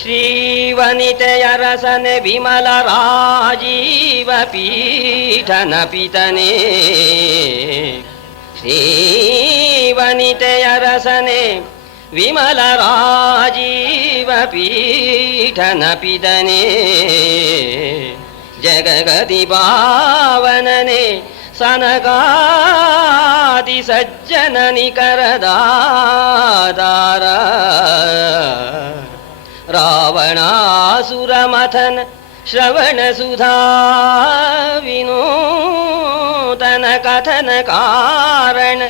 ಶ್ರೀವನಿತೆಯರಸನೆ ವಿಮಲ ರಾಜೀವ ಪೀಠನ ಪಿತನೇ ಶ್ರೀವನಿತೆಯರಸನೆ ವಿಮಲ ರಾಜೀವ ಪೀಠನ ಪಿತನೇ ಜಗಗತಿ ಪಾವನನೆ ಸನಕಾದಿ ಸಜ್ಜನ ನಿಕರದಾರ ರಾವಣಾಸುರಮಥನ ಶ್ರವಣ ಸುಧಾ ವಿನೂತನ ಕಥನ ಕಾರಣ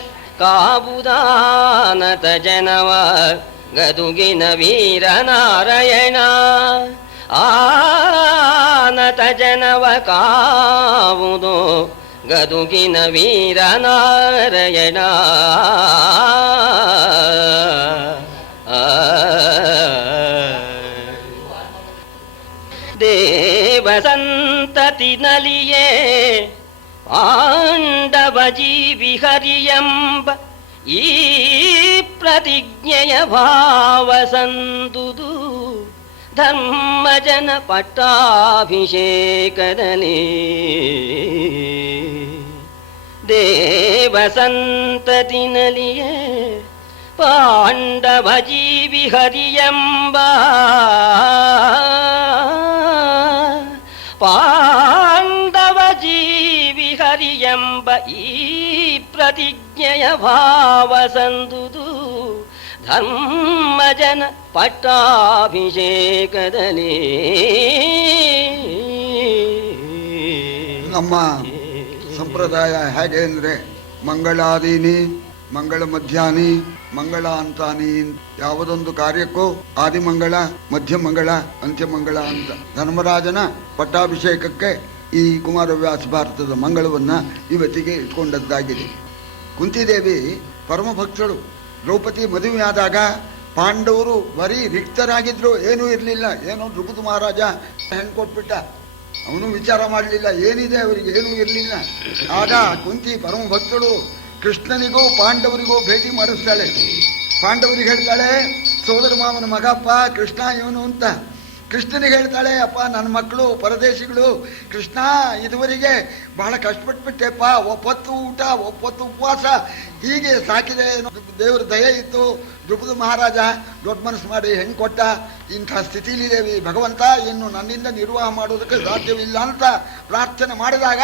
ಕಾಬುದಾನತ ಜನವ ಗದುಗಿನ ವೀರ ನಾರಾಯಣ ಆನತ ಜನವ ಕಾವುದು ಗದುಗಿನ ವೀರ ನಾರಾಯಣ ದೇವ ಸಂತತಿನಲಿಯೇ ಪಾಂಡವ ಜೀವಿ ಹರಿಯಂಬ ಈ ಪ್ರತಿಜ್ಞೆಯ ಭಾವ ಸಂದುದು ಧರ್ಮಜನ ಪಟ್ಟಾಭಿಷೇಕದಲ್ಲಿ ದೇವ ಸಂತತಿನಲಿಯೇ ಪಾಂಡವ ಜೀವಿ ಹರಿಯಂಬ ಪಾಂಡವ ಜೀವಿ ಹರಿಯಂಬ ಈ ಪ್ರತಿಜ್ಞೆಯ ಭಾವ ಸಂದುದು ಧರ್ಮಜನ ಪಟ್ಟಾಭಿಷೇಕದಲ್ಲಿ ನಮ್ಮ ಸಂಪ್ರದಾಯ ಹೇಗೆ ಅಂದರೆ ಮಂಗಳಾದೀನಿ ಮಂಗಳ ಮಧ್ಯಾಹ್ನಿ ಮಂಗಳ ಅಂತಾನಿ ಯಾವುದೊಂದು ಕಾರ್ಯಕ್ಕೂ ಆದಿಮಂಗಳ ಮಧ್ಯಮಂಗಳ ಅಂತ್ಯಮಂಗಳ ಅಂತ ಧರ್ಮರಾಜನ ಪಟ್ಟಾಭಿಷೇಕಕ್ಕೆ ಈ ಕುಮಾರವ್ಯಾಸ ಭಾರತದ ಮಂಗಳವನ್ನ ಇವತ್ತಿಗೆ ಇಟ್ಕೊಂಡದ್ದಾಗಿದೆ. ಕುಂತಿದೇವಿ ಪರಮ ಭಕ್ತಳು. ದ್ರೌಪದಿ ಮದುವೆಯಾದಾಗ ಪಾಂಡವರು ಬರೀ ರಿಕ್ತರಾಗಿದ್ರು, ಏನೂ ಇರಲಿಲ್ಲ. ಏನೋ ದ್ರುಪದ ಮಹಾರಾಜ ಹೆಣ್ಣು ಕೊಟ್ಬಿಟ್ಟ, ಅವನು ವಿಚಾರ ಮಾಡಲಿಲ್ಲ, ಏನಿದೆ ಅವರಿಗೆ ಏನೂ ಇರಲಿಲ್ಲ. ಆಗ ಕುಂತಿ ಪರಮ ಭಕ್ತಳು ಕೃಷ್ಣನಿಗೂ ಪಾಂಡವರಿಗೂ ಭೇಟಿ ಮಾಡಿಸ್ತಾಳೆ. ಪಾಂಡವರಿಗೆ ಹೇಳ್ತಾಳೆ, ಸೋದರ ಮಾವನ ಮಗಪ್ಪ ಕೃಷ್ಣ ಇವನು ಅಂತ. ಕೃಷ್ಣನಿಗೆ ಹೇಳ್ತಾಳೆ, ಅಪ್ಪ ನನ್ನ ಮಕ್ಕಳು ಪರದೇಶಿಗಳು, ಕೃಷ್ಣ ಇದುವರೆಗೆ ಬಹಳ ಕಷ್ಟಪಟ್ಬಿಟ್ಟೆಪ್ಪ, ಒಪ್ಪತ್ತು ಊಟ ಒಪ್ಪತ್ತು ಉಪವಾಸ ಹೀಗೆ ಸಾಕಿದೆ, ದೇವರ ದಯೆ ಇತ್ತು, ದ್ರುಪದ ಮಹಾರಾಜ ದೊಡ್ಡ ಮನಸ್ಸು ಮಾಡಿ ಹೆಣ್ಣು ಕೊಟ್ಟ, ಇಂಥ ಸ್ಥಿತಿಲಿದ್ದೇವೆ ಭಗವಂತ, ಇನ್ನು ನನ್ನಿಂದ ನಿರ್ವಾಹ ಮಾಡೋದಕ್ಕೆ ಸಾಧ್ಯವಿಲ್ಲ ಅಂತ ಪ್ರಾರ್ಥನೆ ಮಾಡಿದಾಗ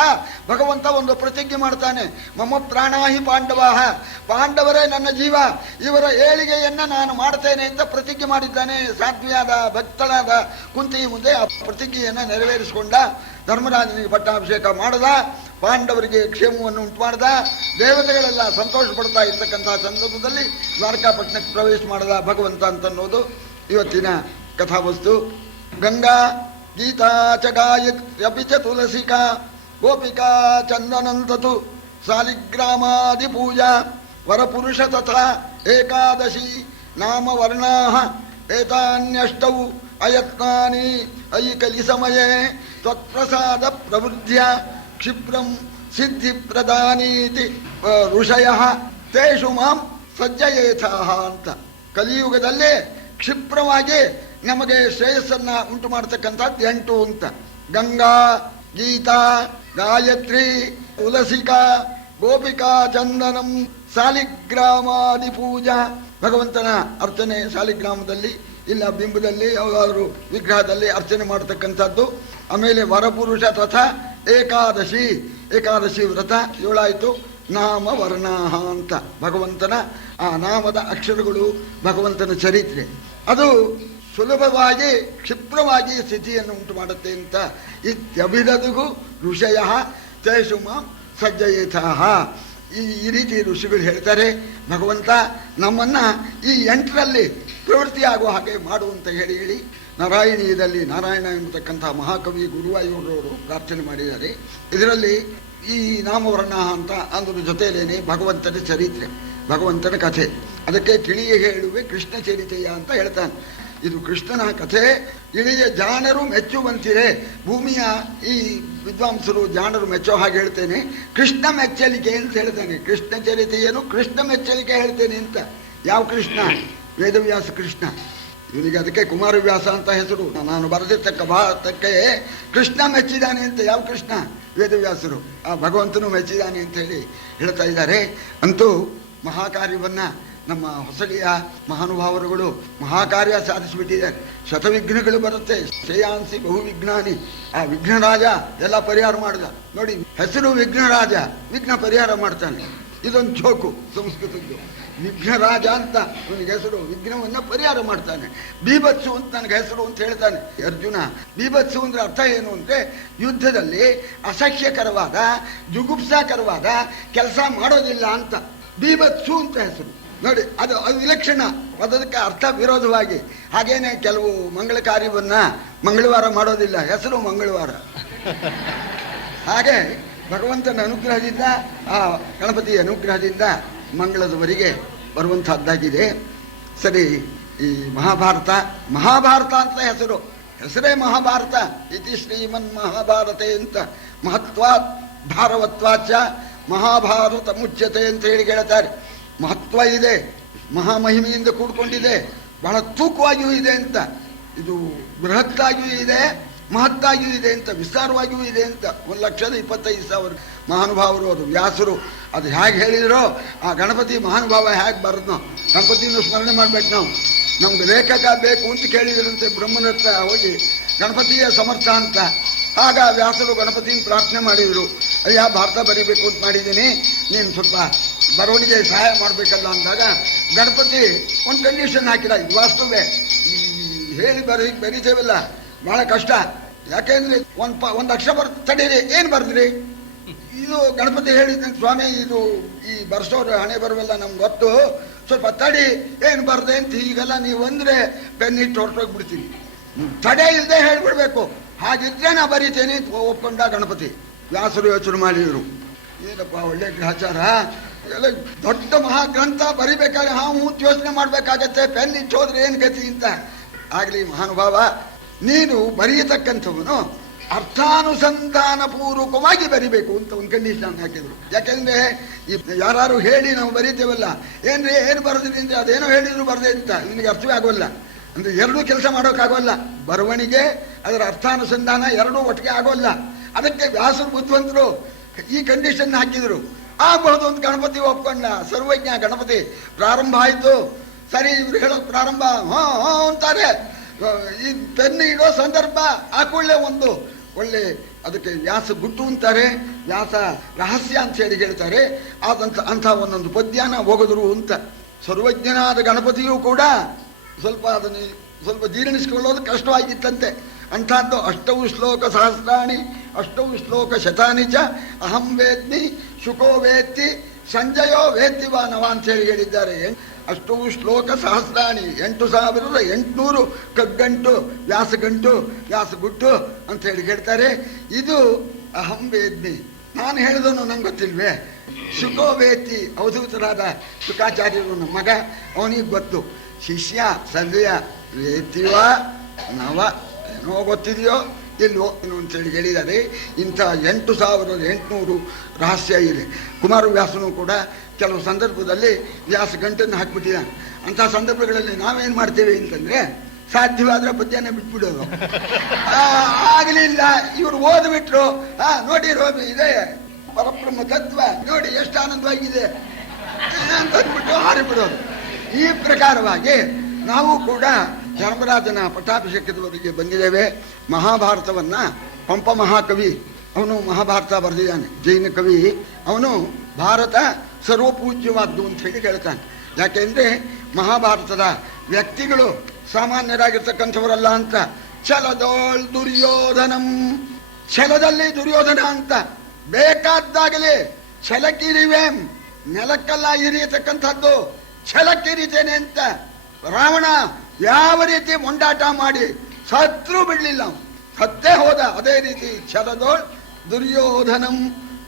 ಭಗವಂತ ಒಂದು ಪ್ರತಿಜ್ಞೆ ಮಾಡ್ತಾನೆ. ಮಮ ಪ್ರಾಣಾಹಿ ಪಾಂಡವಾಹ, ಪಾಂಡವರೇ ನನ್ನ ಜೀವ, ಇವರ ಏಳಿಗೆಯನ್ನ ನಾನು ಮಾಡ್ತೇನೆ ಅಂತ ಪ್ರತಿಜ್ಞೆ ಮಾಡಿದ್ದಾನೆ. ಸಾಧ್ವಿಯಾದ ಭಕ್ತಳಾದ ಕುಂತಿ ಮುಂದೆ ಆ ಪ್ರತಿಜ್ಞೆಯನ್ನು ನೆರವೇರಿಸಿಕೊಂಡ. ಧರ್ಮರಾಜನಿಗೆ ಪಟ್ಟಾಭಿಷೇಕ ಮಾಡದ, ಪಾಂಡವರಿಗೆ ಕ್ಷೇಮವನ್ನು ಉಂಟು ಮಾಡದ, ದೇವತೆಗಳೆಲ್ಲ ಸಂತೋಷ ಪಡ್ತಾ ಇರ್ತಕ್ಕಂತಹ ಸಂದರ್ಭದಲ್ಲಿ ದ್ವಾರಕಾಪಟ್ಟಣಕ್ಕೆ ಪ್ರವೇಶ ಮಾಡದ ಭಗವಂತ ಅಂತನ್ನೋದು ಇವತ್ತಿನ ಕಥಾವಸ್ತು. ಗಂಗಾ ಗೀತಾ ಚ ಗಾಯತ್ರ್ಯಪಿ ಚ ತುಳಸಿಕಾ ಗೋಪಿಕಾ ಚಂದನಂತತು ಸಾಲಿಗ್ರಾಮಾದಿ ಪೂಜಾ ವರಪುರುಷ ತಥಾ ಏಕಾದಶಿ ನಾಮ ವರ್ಣಾಃ ಏತಾನ್ಯಷ್ಟೌ ಅಯತ್ನಾನಿ ಅಯಿ ಕಲಿ ಸಮಯೇ ತ್ವತ್ಪ್ರಸಾದ ಪ್ರವೃದ್ಧ್ಯ ಕ್ಷಿಪ್ರಂ ಸಿದ್ಧಿ ಪ್ರದಾನೀತಿ ಋಷಯಃ ತೇಷು ಮಾಂ ಸಜ್ಜಯೇಥಾಃ ಅಂತ. ಕಲಿಯುಗದಲ್ಲೇ ಕ್ಷಿಪ್ರವಾಗಿ ನಮಗೆ ಶ್ರೇಯಸ್ಸನ್ನ ಉಂಟು ಮಾಡತಕ್ಕಂಥದ್ದು 8 ಅಂತ. ಗಂಗಾ, ಗೀತಾ, ಗಾಯತ್ರಿ, ತುಳಸಿಕಾ, ಗೋಪಿಕಾ ಚಂದನಂ, ಸಾಲಿಗ್ರಾಮಾದಿ ಪೂಜಾ. ಭಗವಂತನ ಅರ್ಚನೆ ಸಾಲಿಗ್ರಾಮದಲ್ಲಿ ಇಲ್ಲ ಬಿಂಬದಲ್ಲಿ ಯಾವುದಾದ್ರೂ ವಿಗ್ರಹದಲ್ಲಿ ಅರ್ಚನೆ ಮಾಡತಕ್ಕಂಥದ್ದು. ಆಮೇಲೆ ವರಪುರುಷ ತಥಾ ಏಕಾದಶಿ, ಏಕಾದಶಿ ವ್ರತ 7 ಆಯಿತು. ನಾಮ ವರ್ಣಾಹ ಅಂತ ಭಗವಂತನ ಆ ನಾಮದ ಅಕ್ಷರಗಳು, ಭಗವಂತನ ಚರಿತ್ರೆ ಅದು ಸುಲಭವಾಗಿ ಕ್ಷಿಪ್ರವಾಗಿ ಸ್ಥಿತಿಯನ್ನು ಉಂಟು ಮಾಡುತ್ತೆ ಅಂತ. ಇತ್ಯಭಿದದುಗು ಋಷಯ ತೇಷು ಮಾಂ ಸಜ್ಜಯೇಥಾಃ. ಈ ರೀತಿ ಋಷಿಗಳು ಹೇಳ್ತಾರೆ, ಭಗವಂತ ನಮ್ಮನ್ನ ಈ 8ರಲ್ಲಿ ಪ್ರವೃತ್ತಿಯಾಗುವ ಹಾಗೆ ಮಾಡುವಂತ ಹೇಳಿ ನಾರಾಯಣೀಯದಲ್ಲಿ ನಾರಾಯಣ ಎಂಬತಕ್ಕಂತಹ ಮಹಾಕವಿ ಗುರುವಾಯೂರವರು ಪ್ರಾರ್ಥನೆ ಮಾಡಿದ್ದಾರೆ. ಇದರಲ್ಲಿ ಈ ನಾಮವರ್ಣ ಅಂತ ಅಂದ್ರ ಜೊತೆಯಲ್ಲೇನೆ ಭಗವಂತನ ಚರಿತ್ರೆ, ಭಗವಂತನ ಕಥೆ. ಅದಕ್ಕೆ ತಿಳಿಯ ಹೇಳುವೆ ಕೃಷ್ಣ ಚರಿತೆಯ ಅಂತ ಹೇಳ್ತಾನೆ. ಇದು ಕೃಷ್ಣನ ಕಥೆ. ಇಳಿಯ ಜಾಣರು ಮೆಚ್ಚುವಂತಿರೆ. ಭೂಮಿಯ ಈ ವಿದ್ವಾಂಸರು ಜಾಣರು ಮೆಚ್ಚೋ ಹಾಗೆ ಹೇಳ್ತೇನೆ, ಕೃಷ್ಣ ಮೆಚ್ಚಲಿಕೆ ಅಂತ ಹೇಳ್ತಾನೆ. ಕೃಷ್ಣ ಚರಿತೆಯನ್ನು ಕೃಷ್ಣ ಮೆಚ್ಚಲಿಕೆ ಹೇಳ್ತೇನೆ ಅಂತ. ಯಾವ ಕೃಷ್ಣ? ವೇದವ್ಯಾಸ ಕೃಷ್ಣ. ಇವನಿಗೆ ಅದಕ್ಕೆ ಕುಮಾರವ್ಯಾಸ ಅಂತ ಹೆಸರು. ನಾನು ಬರೆದಿರ್ತಕ್ಕ ಭಾರತಕ್ಕೆ ಕೃಷ್ಣ ಮೆಚ್ಚಿದ್ದಾನೆ ಅಂತ. ಯಾವ ಕೃಷ್ಣ? ವೇದವ್ಯಾಸರು. ಆ ಭಗವಂತನು ಮೆಚ್ಚಿದ್ದಾನೆ ಅಂತ ಹೇಳಿ ಹೇಳ್ತಾ ಇದ್ದಾರೆ. ಅಂತೂ ಮಹಾಕಾರ್ಯವನ್ನ ನಮ್ಮ ಹೊಸಡಿಯ ಮಹಾನುಭಾವರುಗಳು ಮಹಾಕಾರ್ಯ ಸಾಧಿಸಿಬಿಟ್ಟಿದ್ದಾರೆ. ಶತವಿಘ್ನಗಳು ಬರುತ್ತೆ. ಶ್ರೇಯಾಂಸಿ ಬಹುವಿಘ್ನಾನಿ. ಆ ವಿಘ್ನರಾಜ ಎಲ್ಲ ಪರಿಹಾರ ಮಾಡಿದ ನೋಡಿ. ಹೆಸರು ವಿಘ್ನರಾಜ, ವಿಘ್ನ ಪರಿಹಾರ ಮಾಡ್ತಾನೆ. ಇದೊಂದು ಜೋಕು ಸಂಸ್ಕೃತದ್ದು. ವಿಘ್ನರಾಜ ಅಂತ ಅವನಿಗೆ ಹೆಸರು, ವಿಘ್ನವನ್ನ ಪರಿಹಾರ ಮಾಡ್ತಾನೆ. ಬೀಭತ್ಸು ಅಂತ ನನಗೆ ಹೆಸರು ಅಂತ ಹೇಳ್ತಾನೆ ಅರ್ಜುನ. ಬೀಭತ್ಸು ಅಂದ್ರೆ ಅರ್ಥ ಏನು ಅಂದ್ರೆ ಯುದ್ಧದಲ್ಲಿ ಅಸಹ್ಯಕರವಾದ ಜುಗುಪ್ಸಾಕರವಾದ ಕೆಲಸ ಮಾಡೋದಿಲ್ಲ ಅಂತ ಬೀಭತ್ಸು ಅಂತ ಹೆಸರು ನೋಡಿ. ಅದು ವಿಲಕ್ಷಣ, ಅದಕ್ಕೆ ಅರ್ಥ ವಿರೋಧವಾಗಿ. ಹಾಗೇನೆ ಕೆಲವು ಮಂಗಳ ಕಾರ್ಯವನ್ನ ಮಂಗಳವಾರ ಮಾಡೋದಿಲ್ಲ, ಹೆಸರು ಮಂಗಳವಾರ. ಹಾಗೆ ಭಗವಂತನ ಅನುಗ್ರಹದಿಂದ, ಆ ಗಣಪತಿಯ ಅನುಗ್ರಹದಿಂದ ಮಂಗಳದವರೆಗೆ ಬರುವಂತಹದ್ದಾಗಿದೆ. ಸರಿ, ಈ ಮಹಾಭಾರತ ಅಂತ ಹೆಸರು, ಹೆಸರೇ ಮಹಾಭಾರತ. ಇತಿ ಶ್ರೀಮನ್ ಮಹಾಭಾರತೆ ಅಂತ. ಮಹತ್ವಾತ್ ಭಾರವತ್ವಾಚ ಮಹಾಭಾರತ ಮುಚ್ಯತೆ ಅಂತ ಹೇಳಿ ಹೇಳ್ತಾರೆ. ಮಹತ್ವ ಇದೆ, ಮಹಾಮಹಿಮೆಯಿಂದ ಕೂಡ್ಕೊಂಡಿದೆ, ಬಹಳ ತೂಕವಾಗಿಯೂ ಇದೆ ಅಂತ. ಇದು ಬೃಹತ್ತಾಗಿಯೂ ಇದೆ, ಮಹತ್ತಾಗಿಯೂ ಇದೆ ಅಂತ, ವಿಸ್ತಾರವಾಗಿಯೂ ಇದೆ ಅಂತ. 1,25,000 ಮಹಾನುಭಾವರು, ಅದು ವ್ಯಾಸರು ಅದು ಹೇಗೆ ಹೇಳಿದ್ರು. ಆ ಗಣಪತಿ ಮಹಾನುಭಾವ ಹೇಗೆ ಬರೋದು, ಗಣಪತಿಯನ್ನು ಸ್ಮರಣೆ ಮಾಡ್ಬೇಕು ನಾವು. ನಮ್ಗೆ ಲೇಖಕ ಬೇಕು ಅಂತ ಕೇಳಿದ್ರಂತೆ ಬ್ರಹ್ಮನ ಹತ್ರ ಹೋಗಿ, ಗಣಪತಿಯ ಸಮರ್ಥ ಅಂತ. ಆಗ ವ್ಯಾಸರು ಗಣಪತಿನ ಪ್ರಾರ್ಥನೆ ಮಾಡಿದರು. ಅಯ್ಯ, ಭಾರತ ಬರೀಬೇಕು ಅಂತ ಮಾಡಿದ್ದೀನಿ, ನೀನು ಸ್ವಲ್ಪ ಬರವಣಿಗೆ ಸಹಾಯ ಮಾಡಬೇಕಲ್ಲ ಅಂದಾಗ ಗಣಪತಿ ಒಂದು ಕಂಡೀಷನ್ ಹಾಕಿಲ್ಲ. ಇದು ವಾಸ್ತವೇ, ಹೇಳಿ ಬರೀತೇವಲ್ಲ ಬಹಳ ಕಷ್ಟ. ಯಾಕೆಂದ್ರೆ ಒಂದು ಅಕ್ಷರ ತಡೀರಿ, ಏನು ಬರೆದ್ರಿ? ಇದು ಗಣಪತಿ ಹೇಳಿದ್ದಂತೆ, ಸ್ವಾಮಿ ಇದು ಈ ಬರ್ಸೋರು ಹಣೆ ಬರವೆಲ್ಲ ನಮ್ಗೆ ಗೊತ್ತು, ಸ್ವಲ್ಪ ತಡಿ, ಏನು ಬರ್ದೆ ಅಂತ. ಈಗೆಲ್ಲ ನೀವು ಅಂದ್ರೆ ಪೆನ್ ಇಟ್ಟು ಹೊರಟೋಗ್ಬಿಡ್ತೀನಿ. ತಡೆ ಇಲ್ಲದೆ ಹೇಳ್ಬಿಡ್ಬೇಕು. ಹಾಗಿದ್ರೆ ನಾ ಬರೀತೇನೆ ಒಪ್ಕೊಂಡ ಗಣಪತಿ. ವ್ಯಾಸರು ಯೋಚನೆ ಮಾಡಿದ್ರು, ಏನಪ್ಪ ಒಳ್ಳೆ ಗ್ರಹಚಾರ, ಎಲ್ಲ ದೊಡ್ಡ ಮಹಾಗ್ರಂಥ ಬರಿಬೇಕಾದ್ರೆ ಯೋಚನೆ ಮಾಡ್ಬೇಕಾಗತ್ತೆ, ಪೆನ್ ಇಟ್ಟು ಹೋದ್ರೆ ಏನ್ ಗತಿ ಅಂತ. ಆಗ್ಲಿ ಮಹಾನುಭಾವ, ನೀನು ಬರೆಯತಕ್ಕಂಥವನು ಅರ್ಥಾನುಸಂಧಾನ ಪೂರ್ವಕವಾಗಿ ಬರಿಬೇಕು ಅಂತ ಒಂದು ಕಂಡೀಷನ್ ಹಾಕಿದ್ರು. ಯಾಕೆಂದ್ರೆ ಯಾರು ಹೇಳಿ ನಾವು ಬರೀತೇವಲ್ಲ, ಏನ್ರಿ ಏನು ಬರೆದ್ರಿ ಅಂದ್ರೆ ಅದೇನೋ ಹೇಳಿದ್ರು ಬರ್ದೆ ಅಂತ ನಿನಗೆ ಅರ್ಥವೇ ಆಗೋಲ್ಲ. ಅಂದ್ರೆ ಎರಡೂ ಕೆಲಸ ಮಾಡೋಕ್ಕಾಗೋಲ್ಲ. ಬರವಣಿಗೆ ಅದರ ಅರ್ಥಾನುಸಂಧಾನ ಎರಡೂ ಒಟ್ಟಿಗೆ ಆಗೋಲ್ಲ. ಅದಕ್ಕೆ ವ್ಯಾಸರು ಬುದ್ಧಿವಂತರು ಈ ಕಂಡೀಷನ್ ಹಾಕಿದ್ರು. ಆಗಬಹುದು ಅಂತ ಗಣಪತಿ ಒಪ್ಕೊಂಡ. ಸರ್ವಜ್ಞ ಗಣಪತಿ. ಪ್ರಾರಂಭ ಆಯ್ತು. ಸರಿ, ಇವ್ರು ಹೇಳೋಕ್ ಪ್ರಾರಂಭ ಅಂತಾರೆ. ಈ ಪೆನ್ನು ಇಡೋ ಸಂದರ್ಭ ಆ ಕೂಡಲೇ ಒಂದು ಒಳ್ಳೆ, ಅದಕ್ಕೆ ವ್ಯಾಸ ಗುಟ್ಟು ಅಂತಾರೆ, ವ್ಯಾಸ ರಹಸ್ಯ ಅಂತ ಹೇಳಿ ಹೇಳ್ತಾರೆ. ಅಂಥ ಒಂದೊಂದು ಪದ್ಯನ ಹೋಗದ್ರು ಅಂತ. ಸರ್ವಜ್ಞನಾದ ಗಣಪತಿಯೂ ಕೂಡ ಸ್ವಲ್ಪ ಜೀರ್ಣಿಸಿಕೊಳ್ಳೋದು ಕಷ್ಟವಾಗಿತ್ತಂತೆ. ಅಂಥದ್ದು 8 ಶ್ಲೋಕ ಸಹಸ್ರಾಣಿ 8 ಶ್ಲೋಕ ಶತಾನಿ ಚ ಅಹಂ ವೇದ್ಮಿ ಶುಕೋ ವೇತ್ತಿ ಸಂಜಯೋ ವೇತ್ತಿವಾನವ ಅಂತ ಹೇಳಿ ಹೇಳಿದ್ದಾರೆ. 8 ಶ್ಲೋಕ ಸಹಸ್ರಾಣಿ 8,800 ಕಗ್ಗಂಟು, ವ್ಯಾಸಗಂಟು, ವ್ಯಾಸಗುಟ್ಟು ಅಂತ ಹೇಳಿ ಹೇಳ್ತಾರೆ. ಇದು ಅಹಂ ವೇದ್ಮಿ, ನಾನು ಹೇಳಿದನು ನಂಗೆ ಗೊತ್ತಿಲ್ವೇ. ಶುಕೋ ವೇತ್ತಿ, ಅವಧೂತರಾದ ಶುಕಾಚಾರ್ಯರು ನಮ್ಮ ಮಗ, ಅವನಿಗೆ ಗೊತ್ತು. ಶಿಷ್ಯ ಸಂಜಯ ವೇತಿವ ನವ, ಏನೋ ಗೊತ್ತಿದೆಯೋ ಇಲ್ವೋ ಏನು ಅಂತೇಳಿ ಹೇಳಿದ್ದಾರೆ. ಇಂಥ 8,800 ರಹಸ್ಯ ಇದೆ. ಕುಮಾರವ್ಯಾಸನು ಕೂಡ ಕೆಲವು ಸಂದರ್ಭದಲ್ಲಿ ವ್ಯಾಸ ಗಂಟನ್ನು ಹಾಕ್ಬಿಟ್ಟಿದ್ದಾನೆ. ಅಂಥ ಸಂದರ್ಭಗಳಲ್ಲಿ ನಾವೇನು ಮಾಡ್ತೇವೆ ಅಂತಂದ್ರೆ, ಸಾಧ್ಯವಾದ್ರೆ ಪದ್ಯನೇ ಬಿಟ್ಬಿಡೋದು. ಆಗಲಿಲ್ಲ, ಇವರು ಓದ್ಬಿಟ್ರು, ನೋಡಿರೋದು ಇದೆ ಪರಬ್ರಹ್ಮ ತತ್ವ, ನೋಡಿ ಎಷ್ಟು ಆನಂದವಾಗಿದೆ ಅಂತ ಅಂದ್ಬಿಟ್ಟು ಹಾರಿಬಿಡೋದು. ಈ ಪ್ರಕಾರವಾಗಿ ನಾವು ಕೂಡ ಧರ್ಮರಾಜನ ಪಟ್ಟಾಭಿಷೇಕದವರೆಗೆ ಬಂದಿದ್ದೇವೆ. ಮಹಾಭಾರತವನ್ನ ಪಂಪ ಮಹಾಕವಿ ಅವನು ಮಹಾಭಾರತ ಬರೆದಿದ್ದಾನೆ. ಜೈನ ಕವಿ ಅವನು ಭಾರತ ಸರ್ವಪೂಜ್ಯವಾದ್ದು ಅಂತ ಹೇಳಿ ಹೇಳ್ತಾನೆ. ಯಾಕೆಂದ್ರೆ ಮಹಾಭಾರತದ ವ್ಯಕ್ತಿಗಳು ಸಾಮಾನ್ಯರಾಗಿರ್ತಕ್ಕಂಥವರಲ್ಲ ಅಂತ. ಛಲದೋಳ್ ದುರ್ಯೋಧನಂ, ಛಲದಲ್ಲಿ ದುರ್ಯೋಧನ ಅಂತ. ಬೇಕಾದ್ದಾಗಲಿ ಛಲಕ್ಕಿರಿವೇಂ, ನೆಲಕ್ಕೆಲ್ಲ ಇರಿಯತಕ್ಕಂಥದ್ದು ಛಲಕ್ಕಿರಿತೇನೆ ಅಂತ. ರಾವಣ ಯಾವ ರೀತಿ ಮೊಂಡಾಟ ಮಾಡಿ ಸತ್ರು ಬಿಡ್ಲಿಲ್ಲ, ಸತ್ತೇ ಹೋದ. ಅದೇ ರೀತಿ ಛಲದೋಳ್ ದುರ್ಯೋಧನಂ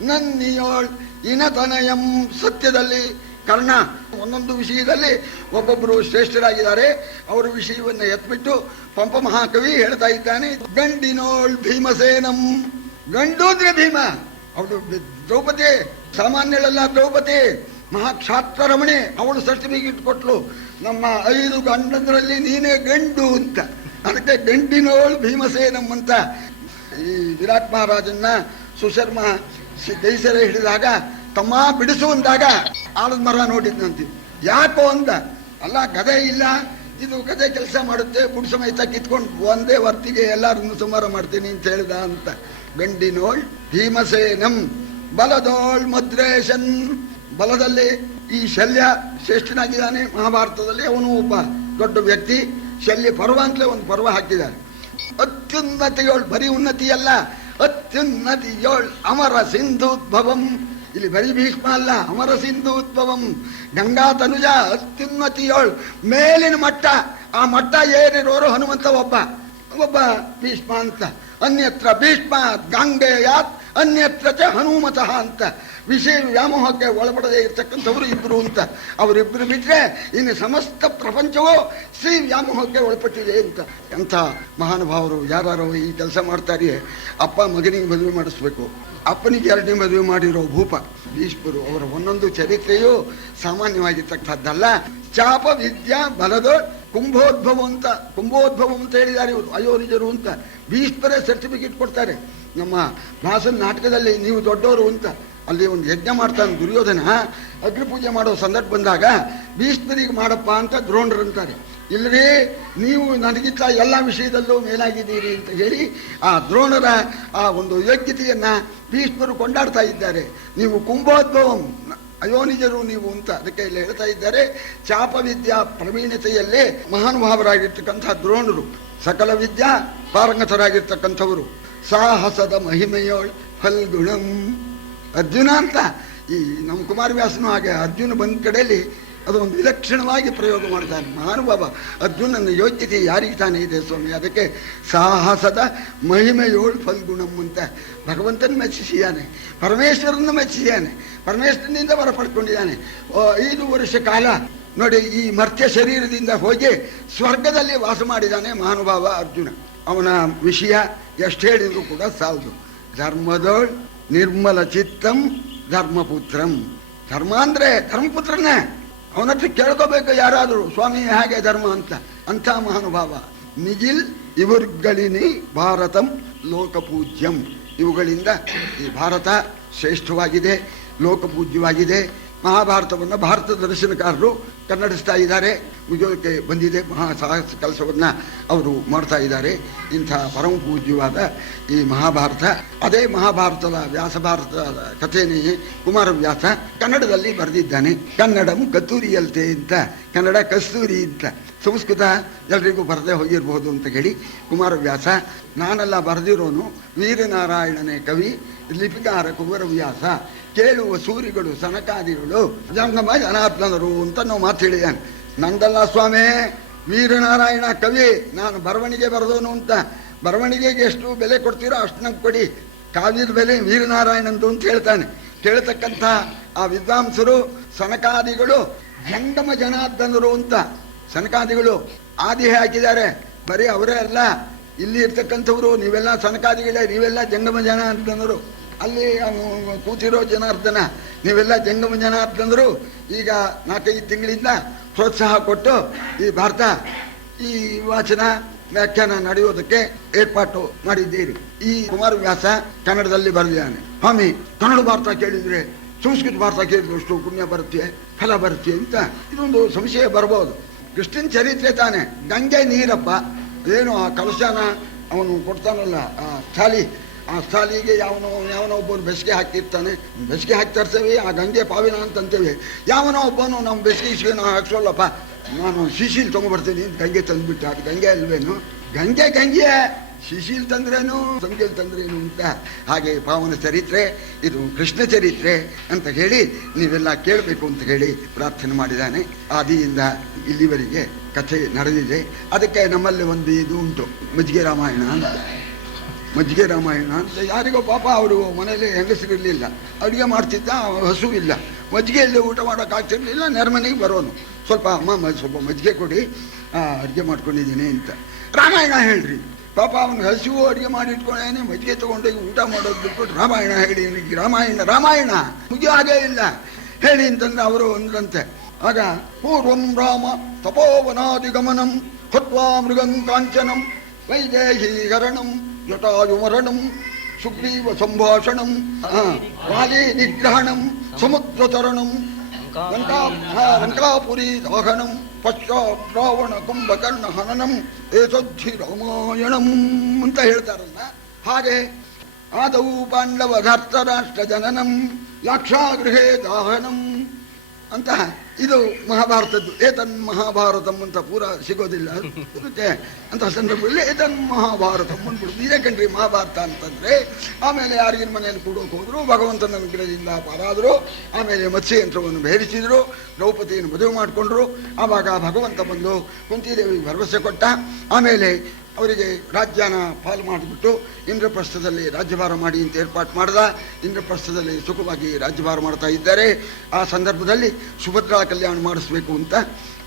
ನನ್ನಿಯೋಳ್ ಇನತನಯಂ. ಸತ್ಯದಲ್ಲಿ ಕರ್ಣ ಒಂದೊಂದು ವಿಷಯದಲ್ಲಿ ಒಬ್ಬೊಬ್ಬರು ಶ್ರೇಷ್ಠರಾಗಿದ್ದಾರೆ. ಅವರ ವಿಷಯವನ್ನು ಎತ್ಬಿಟ್ಟು ಪಂಪ ಮಹಾಕವಿ ಹೇಳ್ತಾ ಇದ್ದಾನೆ. ಗಂಡಿನೋಳ್ ಭೀಮಸೇನಂ, ಗಂಡು ಅಂದ್ರೆ ಭೀಮ. ಅವಳು ದ್ರೌಪದಿ ಸಾಮಾನ್ಯಳೆಲ್ಲ ದ್ರೌಪದಿ ಮಹಾಕ್ಷಾತ್ರ ರಮಣಿ, ಅವಳು ಸರ್ಟಿಫಿಕೇಟ್ ಕೊಟ್ಲು. ನಮ್ಮ 5 ಗಂಡಂದ್ರಲ್ಲಿ ನೀನೇ ಗಂಡು ಅಂತ. ಅದಕ್ಕೆ ಗಂಡಿನೋಳು ಭೀಮಸೇನಂ ಅಂತ. ಈ ವಿರಾಟ್ ಮಹಾರಾಜನ್ನ ಸುಶರ್ಮ ಗೈಸರೆ ಹಿಡಿದಾಗ ತಮ್ಮ ಬಿಡಿಸು ಅಂದಾಗ ಆಲದ ಮರ ನೋಡಿದ್ನಂತೀವಿ. ಯಾಕೋ ಅಂದ. ಅಲ್ಲ ಗದೆ ಇಲ್ಲ, ಇದು ಗದೆ ಕೆಲಸ ಮಾಡುತ್ತೆ, ಬುಡ್ ಸಮೇತ ಕಿತ್ಕೊಂಡು ಒಂದೇ ವರ್ತಿಗೆ ಎಲ್ಲರನ್ನು ಸಂಹಾರ ಮಾಡ್ತೀನಿ ಅಂತ ಹೇಳಿದ ಅಂತ. ಗಂಡಿನೋಳ್ ಭೀಮಸೇನಂ ಬಲದೋಳ್ ಮದ್ರೇಶನ್. ಬಲದಲ್ಲಿ ಈ ಶಲ್ಯ ಶ್ರೇಷ್ಠನಾಗಿದ್ದಾನೆ ಮಹಾಭಾರತದಲ್ಲಿ. ಅವನು ಒಬ್ಬ ದೊಡ್ಡ ವ್ಯಕ್ತಿ. ಶಲ್ಯ ಪರ್ವ ಅಂತಲೇ ಒಂದು ಪರ್ವ ಹಾಕಿದ್ದಾರೆ. ಅತ್ಯುನ್ನತಿಯೋಳ್, ಬರೀ ಉನ್ನತಿಯಲ್ಲ, ಅತ್ಯುನ್ನತಿಯೋಳ್ ಅಮರ ಸಿಂಧೂದ್ಭವಂ. ಇಲ್ಲಿ ಬರೀ ಭೀಷ್ಮ ಅಲ್ಲ, ಅಮರ ಸಿಂಧೂದ್ಭವಂ. ಗಂಗಾ ತನುಜ ಅತ್ಯುನ್ನತಿಯೋಳ್, ಮೇಲಿನ ಮಟ್ಟ. ಆ ಮಟ್ಟ ಏರಿರೋರು ಹನುಮಂತ ಒಬ್ಬ ಭೀಷ್ಮ ಅಂತ. ಅನ್ಯತ್ರ ಭೀಷ್ಮ ಗಂಗೆಯಾತ್ ಅನ್ಯತ್ರ ಚ ಹನುಮತಃ ಅಂತ. ವಿಷಯ ವ್ಯಾಮೋಹಕ್ಕೆ ಒಳಪಡದೆ ಇರ್ತಕ್ಕಂಥವ್ರು ಇಬ್ರು ಅಂತ. ಅವರಿಬ್ಬರು ಬಿಟ್ರೆ ಇನ್ನು ಸಮಸ್ತ ಪ್ರಪಂಚವೂ ಶ್ರೀ ವ್ಯಾಮೋಹಕ್ಕೆ ಒಳಪಟ್ಟಿದೆ ಅಂತ. ಎಂಥ ಮಹಾನುಭಾವರು ಯಾರು ಈ ಕೆಲಸ ಮಾಡ್ತಾರೆ. ಅಪ್ಪ ಮಗನಿಗೆ ಮದುವೆ ಮಾಡಿಸ್ಬೇಕು, ಅಪ್ಪನಿಗೆ 2ನೇ ಮದುವೆ ಮಾಡಿರೋ ಭೂಪ ಭೀಷ್ಮರು. ಅವರ ಒಂದೊಂದು ಚರಿತ್ರೆಯೂ ಸಾಮಾನ್ಯವಾಗಿರ್ತಕ್ಕಂಥದ್ದಲ್ಲ. ಚಾಪ ವಿದ್ಯಾ ಬಲದೋ ಕುಂಭೋದ್ಭವ ಅಂತ ಹೇಳಿದ್ದಾರೆ ಇವರು ಅಯೋನಿಜರು ಅಂತ. ಭೀಷ್ಮರೇ ಸರ್ಟಿಫಿಕೇಟ್ ಕೊಡ್ತಾರೆ. ನಮ್ಮ ಭಾಸನ್ ನಾಟಕದಲ್ಲಿ ನೀವು ದೊಡ್ಡವರು ಅಂತ. ಅಲ್ಲಿ ಒಂದು ಯಜ್ಞ ಮಾಡ್ತಾನೆ ದುರ್ಯೋಧನ. ಅಗ್ನಿಪೂಜೆ ಮಾಡೋ ಸಂದರ್ಭ ಬಂದಾಗ ಭೀಷ್ಮರಿಗೆ ಮಾಡಪ್ಪ ಅಂತ ದ್ರೋಣರಂತಾರೆ. ಇಲ್ಲರಿ, ನೀವು ನನಗಿಂತ ಎಲ್ಲ ವಿಷಯದಲ್ಲೂ ಮೇಲಾಗಿದ್ದೀರಿ ಅಂತ ಹೇಳಿ ಆ ದ್ರೋಣರ ಆ ಒಂದು ಯೋಗ್ಯತೆಯನ್ನ ಭೀಷ್ಮರು ಕೊಂಡಾಡ್ತಾ ಇದ್ದಾರೆ. ನೀವು ಕುಂಭೋದ್ಭವಂ ಅಯೋನಿಜರು ನೀವು ಅಂತ ಅದಕ್ಕೆ ಇಲ್ಲಿ ಹೇಳ್ತಾ ಇದ್ದಾರೆ. ಚಾಪವಿದ್ಯಾ ಪ್ರವೀಣತೆಯಲ್ಲೇ ಮಹಾನುಭಾವರಾಗಿರ್ತಕ್ಕಂಥ ದ್ರೋಣರು, ಸಕಲ ವಿದ್ಯಾ ಪಾರಂಗತರಾಗಿರ್ತಕ್ಕಂಥವರು. ಸಾಹಸದ ಮಹಿಮೆಯೋಳ್ ಫಲ್ಗುಣಂ. ಅರ್ಜುನ ಅಂತ ಈ ನಮ್ಮ ಕುಮಾರವ್ಯಾಸನು ಹಾಗೆ ಅರ್ಜುನ ಬಂದ ಕಡೆಯಲ್ಲಿ ಅದೊಂದು ವಿಲಕ್ಷಣವಾಗಿ ಪ್ರಯೋಗ ಮಾಡ್ತಾನೆ ಮಹಾನುಭಾವ. ಅರ್ಜುನನ ಯೋಗ್ಯತೆ ಯಾರಿಗೆ ತಾನೇ ಇದೆ ಸ್ವಾಮಿ. ಅದಕ್ಕೆ ಸಾಹಸದ ಮಹಿಮೆಯೋಳ್ ಫಲ್ಗುಣಂ ಅಂತ ಭಗವಂತನ ಮೆಚ್ಚಿಸಿದ್ದಾನೆ, ಪರಮೇಶ್ವರನ ಮೆಚ್ಚಿಸಿದ್ದಾನೆ, ಪರಮೇಶ್ವರನಿಂದ ವರ ಪಡ್ಕೊಂಡಿದ್ದಾನೆ. 5 ವರ್ಷ ಕಾಲ ನೋಡಿ ಈ ಮರ್ತ್ಯ ಶರೀರದಿಂದ ಹೋಗಿ ಸ್ವರ್ಗದಲ್ಲಿ ವಾಸ ಮಾಡಿದ್ದಾನೆ ಮಹಾನುಭಾವ ಅರ್ಜುನ. ಅವನ ವಿಷಯ ಎಷ್ಟು ಹೇಳಿದ್ರು ಕೂಡ ಸಾಲದು. ಧರ್ಮದೋಳ್ ನಿರ್ಮಲ ಚಿತ್ತಂ ಧರ್ಮಪುತ್ರಂ. ಧರ್ಮ ಅಂದ್ರೆ ಧರ್ಮಪುತ್ರನೇ. ಅವನತ್ರ ಕೇಳ್ಕೋಬೇಕು ಯಾರಾದರೂ, ಸ್ವಾಮಿ ಹೇಗೆ ಧರ್ಮ ಅಂತ ಮಹಾನುಭಾವ. ನಿಗಿಲ್ ಇವುಗಳಿನಿ ಭಾರತಂ ಲೋಕಪೂಜ್ಯಂ. ಇವುಗಳಿಂದ ಈ ಭಾರತ ಶ್ರೇಷ್ಠವಾಗಿದೆ, ಲೋಕಪೂಜ್ಯವಾಗಿದೆ. ಮಹಾಭಾರತವನ್ನು ಭಾರತ ದರ್ಶನಕಾರರು ಕನ್ನಡಿಸ್ತಾ ಇದ್ದಾರೆ. ಮುಗಿಯೋಕ್ಕೆ ಬಂದಿದೆ. ಮಹಾ ಸಾಹಸ ಕೆಲಸವನ್ನು ಅವರು ಮಾಡ್ತಾ ಇದ್ದಾರೆ. ಇಂಥ ಪರಮ ಪೂಜ್ಯವಾದ ಈ ಮಹಾಭಾರತ, ಅದೇ ಮಹಾಭಾರತದ ವ್ಯಾಸ ಭಾರತದ ಕಥೆನೇ ಕುಮಾರವ್ಯಾಸ ಕನ್ನಡದಲ್ಲಿ ಬರೆದಿದ್ದಾನೆ. ಕನ್ನಡಂ ಕಸ್ತೂರಿಯಲ್ತೆ ಅಂತ, ಕನ್ನಡ ಕಸ್ತೂರಿ ಅಂತ. ಸಂಸ್ಕೃತ ಎಲ್ರಿಗೂ ಬರದೇ ಹೋಗಿರ್ಬೋದು ಅಂತ ಹೇಳಿ ಕುಮಾರವ್ಯಾಸ. ನಾನೆಲ್ಲ ಬರೆದಿರೋನು ವೀರನಾರಾಯಣನೇ ಕವಿ, ಲಿಪಿಕಾರ ಕುಮಾರವ್ಯಾಸ. ಕೇಳುವ ಸೂರಿಗಳು ಸನಕಾದಿಗಳು ಜಂಗಮ ಜನಾರ್ದನರು ಅಂತ ನಾವು ಮಾತು ಹೇಳಿದ್ದಾನೆ. ನಂದಲ್ಲ ಸ್ವಾಮಿ, ವೀರನಾರಾಯಣ ಕವಿ, ನಾನು ಬರವಣಿಗೆ ಬರೆದೋನು ಅಂತ. ಬರವಣಿಗೆಗೆ ಎಷ್ಟು ಬೆಲೆ ಕೊಡ್ತೀರೋ ಅಷ್ಟು ನಂಗೆ ಕೊಡಿ. ಕಾವ್ಯದ ಬೆಲೆ ವೀರನಾರಾಯಣಂದು ಅಂತ ಹೇಳ್ತಾನೆ. ಕೇಳ್ತಕ್ಕಂಥ ಆ ವಿದ್ವಾಂಸರು ಸನಕಾದಿಗಳು ಜಂಗಮ ಜನಾರ್ದನರು ಅಂತ. ಸನಕಾದಿಗಳು ಆದಿ ಹಾಕಿದ್ದಾರೆ. ಬರೀ ಅವರೇ ಅಲ್ಲ, ಇಲ್ಲಿ ಇರ್ತಕ್ಕಂಥವ್ರು ನೀವೆಲ್ಲ ಸನಕಾದಿಗಳೇ, ನೀವೆಲ್ಲ ಜಂಗಮ ಜನಾರ್ದನರು. ಅಲ್ಲಿ ಕೂತಿರೋ ಜನಾರ್ದನ, ನೀವೆಲ್ಲ ಜಂಗಮ ಜನಾರ್ದನರು. ಈಗ 4-5 ತಿಂಗಳಿಂದ ಪ್ರೋತ್ಸಾಹ ಕೊಟ್ಟು ಈ ಭಾರತ ಈ ವಾಚನ ವ್ಯಾಖ್ಯಾನ ನಡೆಯೋದಕ್ಕೆ ಏರ್ಪಾಟು ಮಾಡಿದ್ದೀರಿ. ಈ ಕುಮಾರವ್ಯಾಸ ಕನ್ನಡದಲ್ಲಿ ಬರೆದಿದ್ದಾನೆ. ಸ್ವಾಮಿ, ಕನ್ನಡ ಭಾರತ ಕೇಳಿದ್ರೆ ಸಂಸ್ಕೃತ ಭಾರತ ಕೇಳಿದ್ರೆ ಅಷ್ಟು ಪುಣ್ಯ ಬರುತ್ತೆ, ಫಲ ಬರುತ್ತೆ ಅಂತ ಇದೊಂದು ಸಂಶಯ ಬರ್ಬೋದು. ಕೃಷ್ಣನ್ ಚರಿತ್ರೆ ತಾನೆ. ಗಂಗೆ ನೀರಪ್ಪ ಏನು ಆ ಕಲಶನ ಅವನು ಕೊಡ್ತಾನಲ್ಲ ಆ ಸ್ಥಾಲಿ, ಆ ಸ್ಥಾಲಿಗೆ ಯಾವನೋ ಒಬ್ಬನು ಬೆಸಿಗೆ ಹಾಕಿರ್ತಾನೆ. ಬೆಸಿಗೆ ಹಾಕಿ ತರ್ತೇವೆ, ಆ ಗಂಗೆ ಪಾವಿನ ಅಂತಂತೇವೆ. ಯಾವನೋ ಒಬ್ಬನು ನಮ್ಮ ಬೆಸಿಗೆ ನಾವು ಹಾಕ್ಸೋಲ್ಲಪ್ಪ, ನಾನು ಶಿಶಿಲ್ ತೊಗೊಂಡ್ಬರ್ತೀನಿ, ಗಂಗೆ ತಂದುಬಿಟ್ಟು. ಅದು ಗಂಗೆ ಅಲ್ವೇನು? ಗಂಗೆ ಶಿಶಿಲ್ ತಂದ್ರೇನು ಸಂಖ್ಯೆಲ್ ತಂದ್ರೇನು ಅಂತ. ಹಾಗೆ ಪಾವನ ಚರಿತ್ರೆ ಇದು, ಕೃಷ್ಣ ಚರಿತ್ರೆ ಅಂತ ಹೇಳಿ ನೀವೆಲ್ಲ ಕೇಳಬೇಕು ಅಂತ ಹೇಳಿ ಪ್ರಾರ್ಥನೆ ಮಾಡಿದ್ದಾನೆ. ಆದಿಯಿಂದ ಇಲ್ಲಿವರೆಗೆ ಕಥೆ ನಡೆದಿದೆ. ಅದಕ್ಕೆ ನಮ್ಮಲ್ಲಿ ಒಂದು ಇದು ಉಂಟು, ಮಜ್ಜಿಗೆ ರಾಮಾಯಣ ಅಂತ. ಮಜ್ಜಿಗೆ ರಾಮಾಯಣ ಅಂತ ಯಾರಿಗೋ ಪಾಪ ಅವರು ಮನೇಲಿ ಹೆಂಗಸರಿರಲಿಲ್ಲ, ಅಡುಗೆ ಮಾಡ್ತಿದ್ದ, ಹಸು ಇಲ್ಲ, ಮಜ್ಜಿಗೆಯಲ್ಲಿ ಊಟ ಮಾಡೋಕ್ಕಾಗ್ತಿರ್ಲಿಲ್ಲ. ನೆರಮನೆಗೆ ಬರೋನು, ಸ್ವಲ್ಪ ಅಮ್ಮ ಸ್ವಲ್ಪ ಮಜ್ಜಿಗೆ ಕೊಡಿ, ಅಡುಗೆ ಮಾಡ್ಕೊಂಡಿದ್ದೀನಿ ಅಂತ. ರಾಮಾಯಣ ಹೇಳ್ರಿ. ಪಾಪ ಅವನಿಗೆ ಹಸಿವು ಅಡುಗೆ ಮಾಡಿ ಇಟ್ಕೊಂಡೇನೆ, ಮಜ್ಜಿಗೆ ತೊಗೊಂಡೋಗಿ ಊಟ ಮಾಡೋದು ಬಿಟ್ಬಿಟ್ಟು ರಾಮಾಯಣ ಹೇಳಿ, ರಾಮಾಯಣ ಮುಗಿಯೋ ಹಾಗೇ ಇಲ್ಲ ಹೇಳಿ ಅಂತಂದ್ರೆ ಅವರು ಅಂದ್ರಂತೆ. ಆಗ ಪೂರ್ವಂ ರಾಮ ತಪೋವನಾದಿಗಮನಂ ಹತ್ವಾ ಮೃಗಂ ಕಾಂಚನಂ ವೈದೇಹೀಕರಣಂ ಜಟಾಯುಮರಣಂ ಸುಗ್ರೀವ ಸಂಭಾಷಣಂ ವಾಲಿ ನಿಗ್ರಹಣಂ ಸಮುದ್ರತರಣಂ ಲಂಕಾಪುರಿ ದಹನಂ ಪಶ್ಚಾತ್ ರಾವಣ ಕುಂಭಕರ್ಣ ಹನನಂ ಏತದ್ಧಿ ರಾಮಾಯಣಂ ಅಂತ ಹೇಳ್ತಾರಲ್ಲ. ಹಾಗೆ ಆದೌ ಪಾಂಡವ ಧರ್ತರಾಷ್ಟ್ರ ಜನನಂ ಲಾಕ್ಷಾಗೃಹೇ ದಾಹನಂ ಅಂತ ಇದು ಮಹಾಭಾರತದ್ದು. ಏತನ್ ಮಹಾಭಾರತಂ ಅಂತ ಪೂರ ಸಿಗೋದಿಲ್ಲ ಇರುತ್ತೆ ಅಂತ ಸಂದರ್ಭದಲ್ಲಿ ಏತನ್ ಮಹಾಭಾರತಂ ಅಂದ್ಬಿಡುದು. ಇದೇ ಕಣ್ರಿ ಮಹಾಭಾರತ ಅಂತಂದ್ರೆ. ಆಮೇಲೆ ಯಾರಿಗಿನ ಮನೆಯಲ್ಲಿ ಕೂಡೋಕೆ ಹೋದ್ರು, ಭಗವಂತನ ಅನುಗ್ರಹದಿಂದ ಪಾರಾದರು. ಆಮೇಲೆ ಮತ್ಸ್ಯಯಂತ್ರವನ್ನು ಭೇದಿಸಿದ್ರು, ದ್ರೌಪದಿಯನ್ನು ಮದುವೆ ಮಾಡಿಕೊಂಡ್ರು. ಆವಾಗ ಭಗವಂತ ಬಂದು ಕುಂತಿದೇವಿಗೆ ಭರವಸೆ ಕೊಟ್ಟ. ಆಮೇಲೆ ಅವರಿಗೆ ರಾಜ್ಯನ ಪಾಲು ಮಾಡಿಬಿಟ್ಟು ಇಂದ್ರಪ್ರಸ್ಥದಲ್ಲಿ ರಾಜ್ಯಭಾರ ಮಾಡಿ ಅಂತ ಏರ್ಪಾಟ್ ಮಾಡ್ದ. ಇಂದ್ರಪ್ರಸ್ಥದಲ್ಲಿ ಸುಖವಾಗಿ ರಾಜ್ಯಭಾರ ಮಾಡ್ತಾ ಇದ್ದಾರೆ. ಆ ಸಂದರ್ಭದಲ್ಲಿ ಸುಭದ್ರಾ ಕಲ್ಯಾಣ ಮಾಡಿಸ್ಬೇಕು ಅಂತ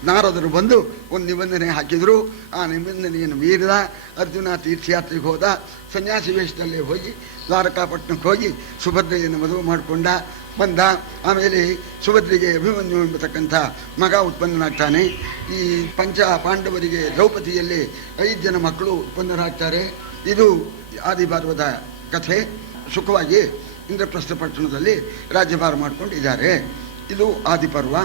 ನಾರದರು ಬಂದು ಒಂದು ನಿಬಂಧನೆ ಹಾಕಿದರು. ಆ ನಿಬಂಧನೆಯನ್ನು ಮೀರಿದ ಅರ್ಜುನ ತೀರ್ಥಯಾತ್ರೆಗೆ ಹೋದ. ಸನ್ಯಾಸಿ ವೇಷದಲ್ಲೇ ಹೋಗಿ ದ್ವಾರಕಾಪಟ್ಟಣಕ್ಕೆ ಹೋಗಿ ಸುಭದ್ರೆಯನ್ನು ಮದುವೆ ಮಾಡಿಕೊಂಡ ಬಂದ. ಆಮೇಲೆ ಸುಭದ್ರೆಗೆ ಅಭಿಮನ್ಯು ಎಂಬತಕ್ಕಂಥ ಮಗ ಉತ್ಪನ್ನನಾಗ್ತಾನೆ. ಈ ಪಂಚ ಪಾಂಡವರಿಗೆ ದ್ರೌಪದಿಯಲ್ಲಿ 5 ಜನ ಮಕ್ಕಳು ಉತ್ಪನ್ನರಾಗ್ತಾರೆ. ಇದು ಆದಿಪರ್ವದ ಕಥೆ. ಸುಖವಾಗಿ ಇಂದ್ರಪ್ರಸ್ಥ ಪಟ್ಟಣದಲ್ಲಿ ರಾಜ್ಯಭಾರ ಮಾಡಿಕೊಂಡಿದ್ದಾರೆ. ಇದು ಆದಿಪರ್ವ.